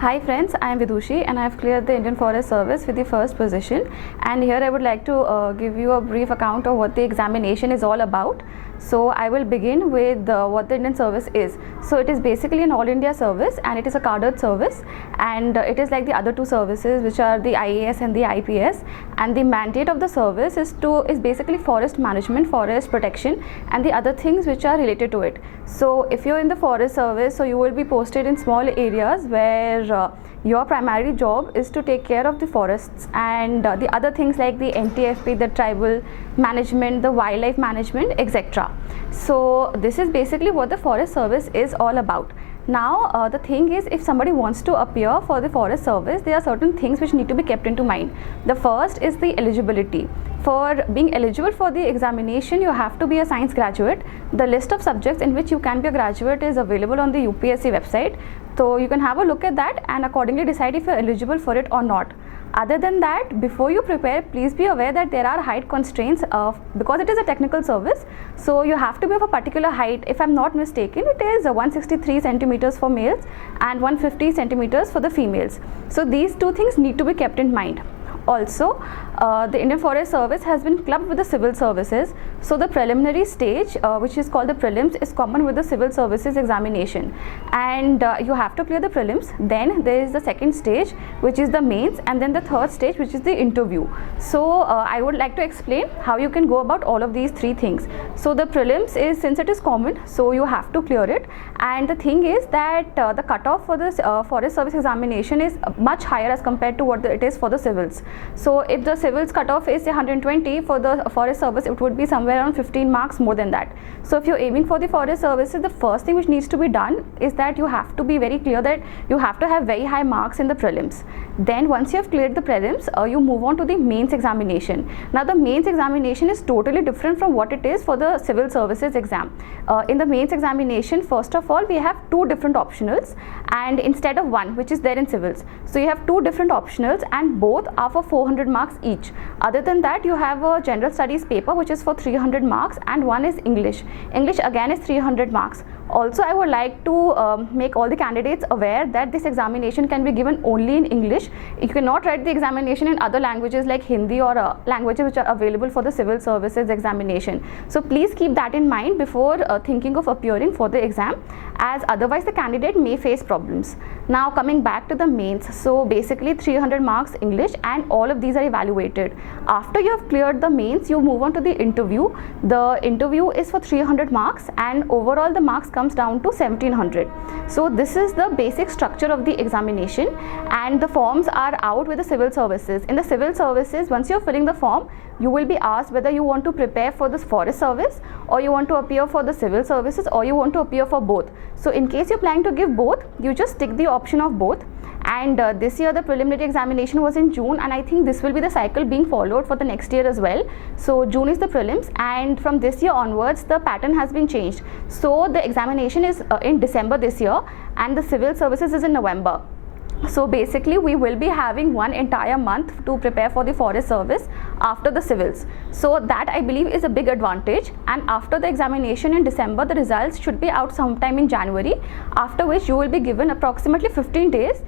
Hi friends, I am Vidushi and I have cleared the Indian Forest Service with the first position, and here I would like to give you a brief account of what the examination is all about. So I will begin with what the Indian service is. So it is basically an all India service and it is a cadred service, and it is like the other two services which are the IAS and the IPS, and the mandate of the service is basically forest management, forest protection and the other things which are related to it. So if you're in the forest service, so you will be posted in small areas where your primary job is to take care of the forests and the other things like the NTFP, the tribal management, the wildlife management, etc. So this is basically what the forest service is all about. Now the thing is, if somebody wants to appear for the forest service, there are certain things which need to be kept into mind. The first is the eligibility. For being eligible for the examination, you have to be a science graduate. The list of subjects in which you can be a graduate is available on the UPSC website. So you can have a look at that and accordingly decide if you are eligible for it or not. Other than that, before you prepare, please be aware that there are height constraints because it is a technical service. So you have to be of a particular height. If I'm not mistaken, it is 163 centimeters for males and 150 centimeters for the females. So these two things need to be kept in mind. Also, the Indian Forest Service has been clubbed with the civil services. So the preliminary stage, which is called the prelims, is common with the civil services examination, and you have to clear the prelims. Then there is the second stage, which is the mains, and then the third stage, which is the interview. So I would like to explain how you can go about all of these three things. So the prelims is, since it is common, so you have to clear it, and the thing is that the cutoff for this forest service examination is much higher as compared to what it is for the civils. So if the civils cutoff is say 120, for the forest service it would be somewhere around 15 marks more than that. So if you're aiming for the forest services, the first thing which needs to be done is that you have to be very clear that you have to have very high marks in the prelims. Then once you have cleared the prelims, you move on to the mains examination. Now the mains examination is totally different from what it is for the civil services exam. In the mains examination, first of all, we have two different optionals, and instead of one which is there in civils. So you have two different optionals and both are for 400 marks each. Other than that, you have a general studies paper which is for 300 marks, and one is English. English again is 300 marks. Also, I would like to make all the candidates aware that this examination can be given only in English. You cannot write the examination in other languages like Hindi or languages which are available for the civil services examination. So please keep that in mind before thinking of appearing for the exam, as otherwise the candidate may face problems. Now coming back to the mains, so basically 300 marks English, and all of these are evaluated. After you have cleared the mains, you move on to the interview. The interview is for 300 marks and overall the marks comes down to 1700. So this is the basic structure of the examination, and the forms are out with the civil services. In the civil services, once you're filling the form, you will be asked whether you want to prepare for this forest service, or you want to appear for the civil services, or you want to appear for both. So in case you're planning to give both, you just tick the option of both. And this year the preliminary examination was in June, and I think this will be the cycle being followed for the next year as well. So June is the prelims, and from this year onwards the pattern has been changed. So the examination is in December this year, and the civil services is in November. So basically we will be having one entire month to prepare for the forest service after the civils. So that I believe is a big advantage, and after the examination in December, the results should be out sometime in January, after which you will be given approximately 15 days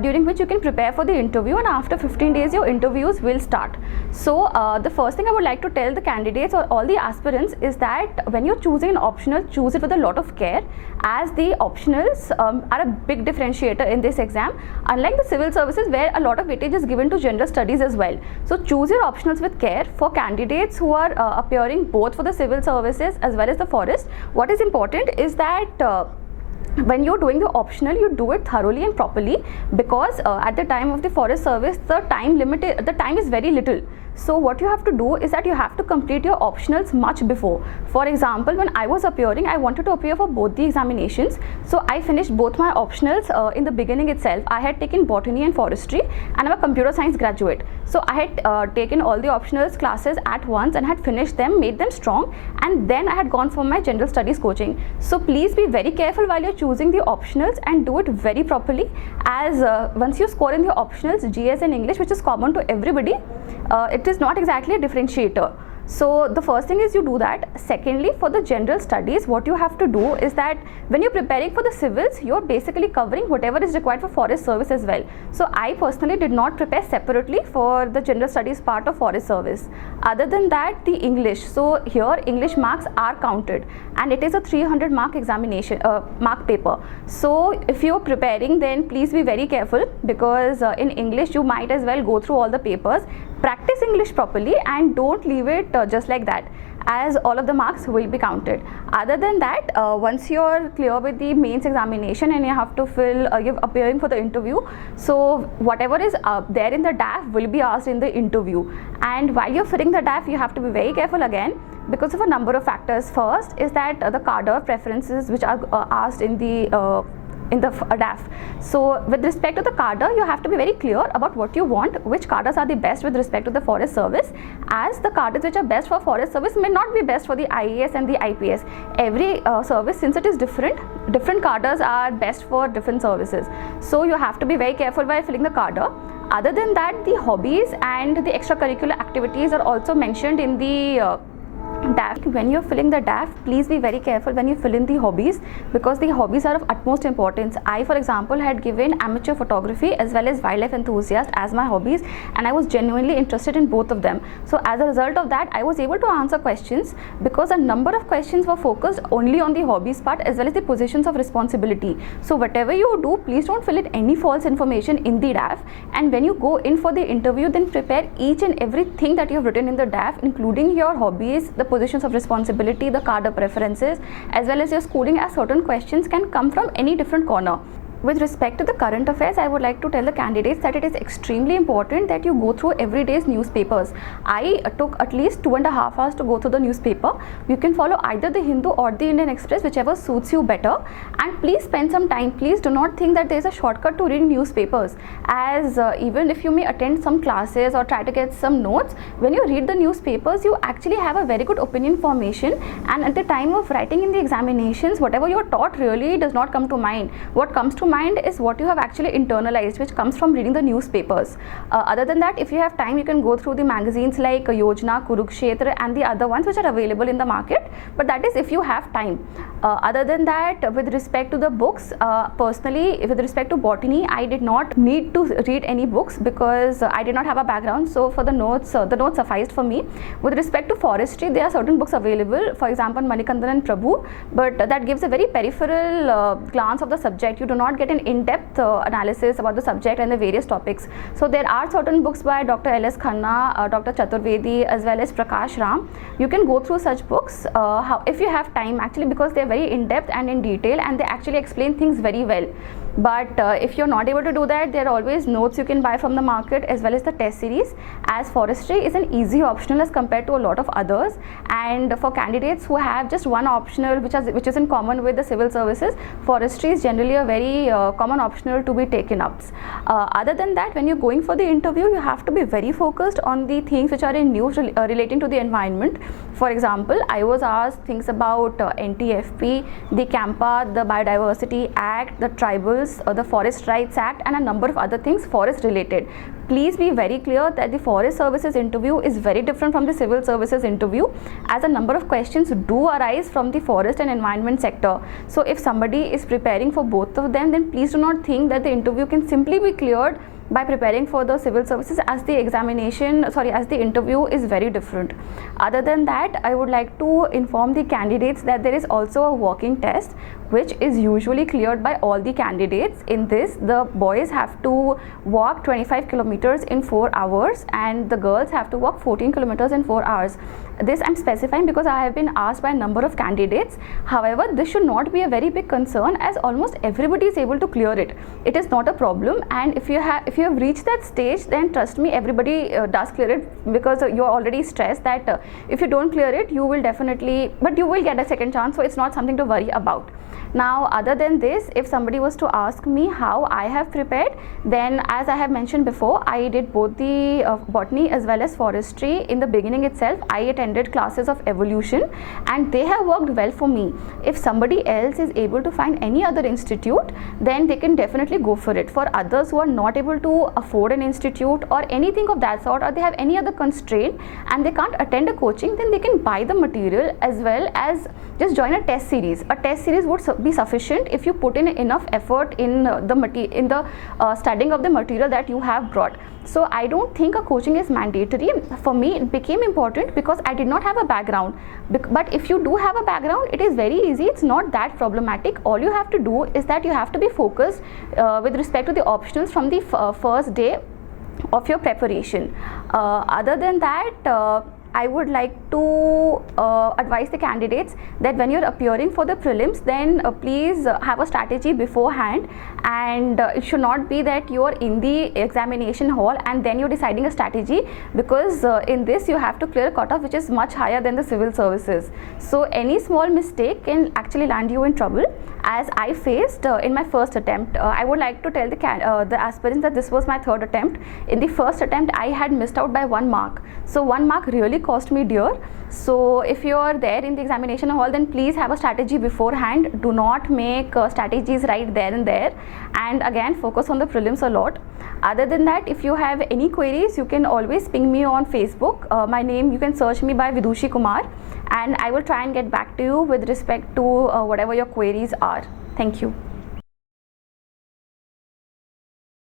during which you can prepare for the interview, and after 15 days your interviews will start. So the first thing I would like to tell the candidates or all the aspirants is that when you're choosing an optional, choose it with a lot of care, as the optionals are a big differentiator in this exam, unlike the civil services where a lot of weightage is given to general studies as well. So choose your optionals with care. For candidates who are appearing both for the civil services as well as the forest, what is important is that when you're doing the optional, you do it thoroughly and properly, because at the time of the forest service the time is very little. So what you have to do is that you have to complete your optionals much before. For example, when I was appearing, I wanted to appear for both the examinations. So I finished both my optionals in the beginning itself. I had taken botany and forestry, and I'm a computer science graduate. So I had taken all the optionals classes at once and had finished them, made them strong, and then I had gone for my general studies coaching. So please be very careful while you're choosing the optionals and do it very properly, as once you score in the optionals, GS and English, which is common to everybody, it is not exactly a differentiator. So the first thing is you do that. Secondly, for the general studies, what you have to do is that when you're preparing for the civils, you're basically covering whatever is required for forest service as well. So I personally did not prepare separately for the general studies part of forest service. Other than that, the English. So here English marks are counted, and it is a 300 mark examination mark paper. So if you're preparing, then please be very careful, because in English you might as well go through all the papers. Practice English properly and don't leave it just like that, as all of the marks will be counted. Other than that, once you're clear with the mains examination and you have to fill, you're appearing for the interview, so whatever is there in the DAF will be asked in the interview. And while you're filling the DAF, you have to be very careful again, because of a number of factors. First is that the cadre preferences which are asked in the DAF. So with respect to the cadre, you have to be very clear about what you want, which cadres are the best with respect to the forest service, as the cadres which are best for forest service may not be best for the IAS and the IPS. Every service, since it is different cadres are best for different services. So you have to be very careful while filling the cadre. Other than that, the hobbies and the extracurricular activities are also mentioned in the DAF. When you're filling the DAF, please be very careful when you fill in the hobbies, because the hobbies are of utmost importance. I, for example, had given amateur photography as well as wildlife enthusiast as my hobbies, and I was genuinely interested in both of them. So as a result of that, I was able to answer questions, because a number of questions were focused only on the hobbies part as well as the positions of responsibility. So whatever you do, please don't fill in any false information in the DAF, and when you go in for the interview, then prepare each and everything that you have written in the DAF, including your hobbies, the positions of responsibility, the cadre preferences, as well as your schooling, as certain questions can come from any different corner. With respect to the current affairs, I would like to tell the candidates that it is extremely important that you go through every day's newspapers. I took at least 2.5 hours to go through the newspaper. You can follow either the Hindu or the Indian Express, whichever suits you better. And please spend some time. Please do not think that there is a shortcut to reading newspapers, as even if you may attend some classes or try to get some notes, when you read the newspapers, you actually have a very good opinion formation, and at the time of writing in the examinations, whatever you are taught really does not come to mind. What comes to mind is what you have actually internalized, which comes from reading the newspapers. Other than that, if you have time, you can go through the magazines like Yojana, Kurukshetra and the other ones which are available in the market, but that is if you have time. Other than that, with respect to the books, personally, with respect to botany, I did not need to read any books because I did not have a background, so for the notes sufficed for me. With respect to forestry, there are certain books available, for example Manikandan and Prabhu, but that gives a very peripheral glance of the subject. You do not get an in-depth analysis about the subject and the various topics. So there are certain books by Dr. L.S. Khanna, Dr. Chaturvedi, as well as Prakash Ram. You can go through such books if you have time, actually, because they are very in-depth and in detail, and they actually explain things very well. But if you're not able to do that, there are always notes you can buy from the market, as well as the test series, as forestry is an easy optional as compared to a lot of others. And for candidates who have just one optional which is in common with the civil services, forestry is generally a very common optional to be taken up. Other than that, when you're going for the interview, you have to be very focused on the things which are in news relating to the environment. For example, I was asked things about NTFP, the CAMPA, the Biodiversity Act, the Tribals, the Forest Rights Act, and a number of other things forest related. Please be very clear that the forest services interview is very different from the civil services interview, as a number of questions do arise from the forest and environment sector. So if somebody is preparing for both of them, then please do not think that the interview can simply be cleared by preparing for the civil services, as the interview is very different. Other than that, I would like to inform the candidates that there is also a walking test which is usually cleared by all the candidates. In this, the boys have to walk 25 kilometers in 4 hours and the girls have to walk 14 kilometers in 4 hours. This I'm specifying because I have been asked by a number of candidates. However, this should not be a very big concern, as almost everybody is able to clear it. It is not a problem, and if you have reached that stage, then trust me, everybody does clear it, because you're already stressed that if you don't clear it, you will definitely, but you will get a second chance, so it's not something to worry about. Now, other than this, if somebody was to ask me how I have prepared, then as I have mentioned before, I did both the botany as well as forestry. In the beginning itself, I attended classes of evolution and they have worked well for me. If somebody else is able to find any other institute, then they can definitely go for it. For others who are not able to afford an institute or anything of that sort, or they have any other constraint and they can't attend a coaching, then they can buy the material as well as just join a test series. A test series would be sufficient if you put in enough effort in the studying of the material that you have brought. So I don't think a coaching is mandatory. For me, it became important because I did not have a background. But if you do have a background, it is very easy. It's not that problematic. All you have to do is that you have to be focused with respect to the optionals from the first day of your preparation. Other than that, I would like to advise the candidates that when you're appearing for the prelims, then please have a strategy beforehand, and it should not be that you're in the examination hall and then you're deciding a strategy, because in this you have to clear a cutoff which is much higher than the civil services. So any small mistake can actually land you in trouble, as I faced in my first attempt. I would like to tell the aspirants that this was my third attempt. In the first attempt, I had missed out by 1 mark. So 1 mark really cost me dear. So if you are there in the examination hall, then please have a strategy beforehand. Do not make strategies right there and there. And again, focus on the prelims a lot. Other than that, if you have any queries, you can always ping me on Facebook. My name, you can search me by Vidushi Kumar, and I will try and get back to you with respect to whatever your queries are. Thank you.